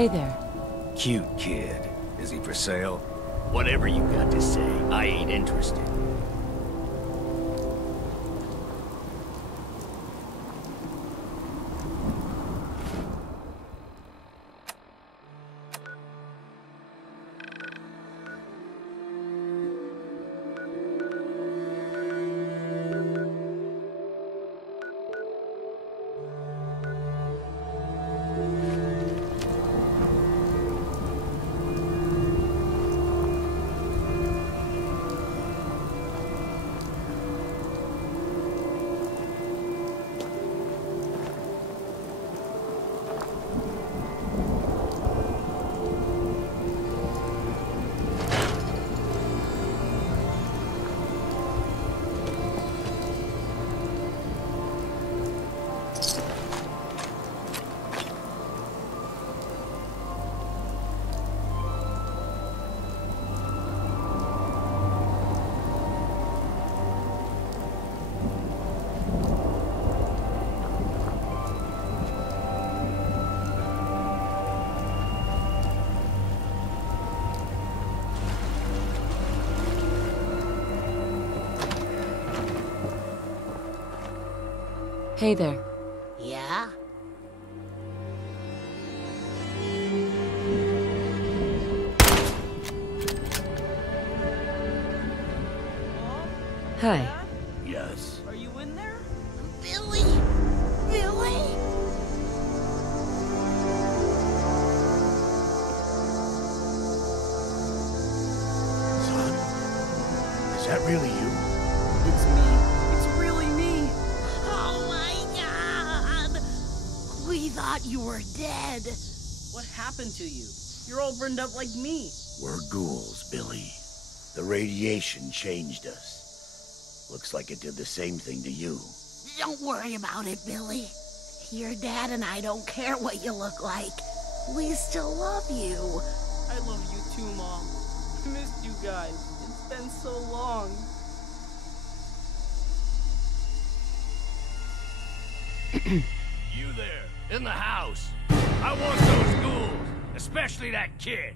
Hey there. Cute kid. Is he for sale? Whatever you got to say, I ain't interested. Hey there. Yeah? Hi. Yes. Are you in there? Billy? Billy? Son? Is that really you? It's me. It's really me. Oh my god! We thought you were dead. What happened to you? You're all burned up like me. We're ghouls, Billy. The radiation changed us. Looks like it did the same thing to you. Don't worry about it, Billy. Your dad and I don't care what you look like. We still love you. I love you too, Mom. I missed you guys. It's been so long. You there, in the house. I want those ghouls, especially that kid.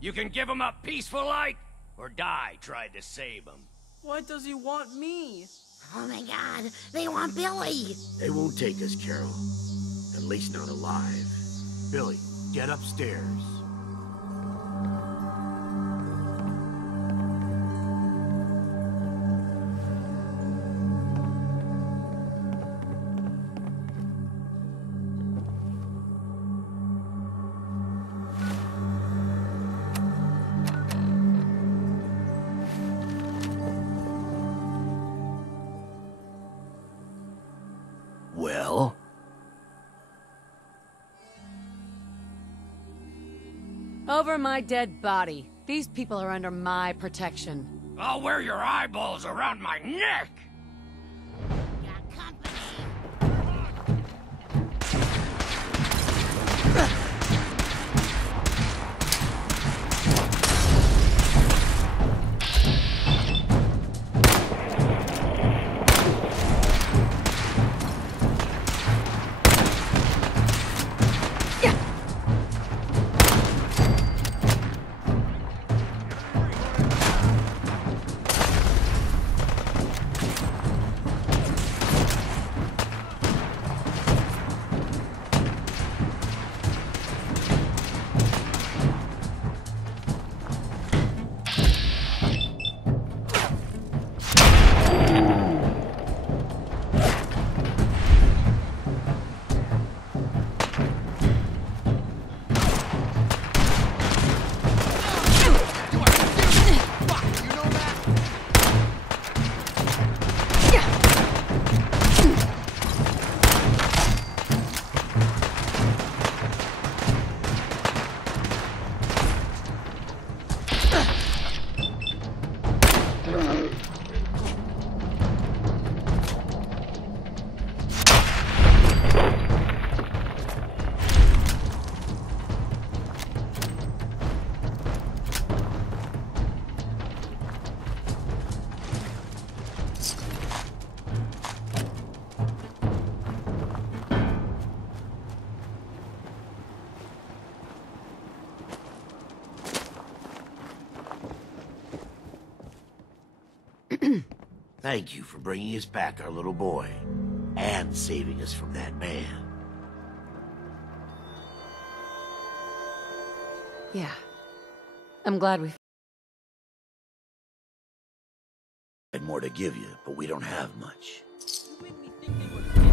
You can give him up peaceful like, or die trying to save him. Why does he want me? Oh my god, they want Billy! They won't take us, Carol. At least not alive. Billy, get upstairs. Well? Over my dead body. These people are under my protection. I'll wear your eyeballs around my neck! Got company. Thank you for bringing us back our little boy. And saving us from that man. Yeah. I'm glad we... Had more to give you, but we don't have much. You made me think they were kidding.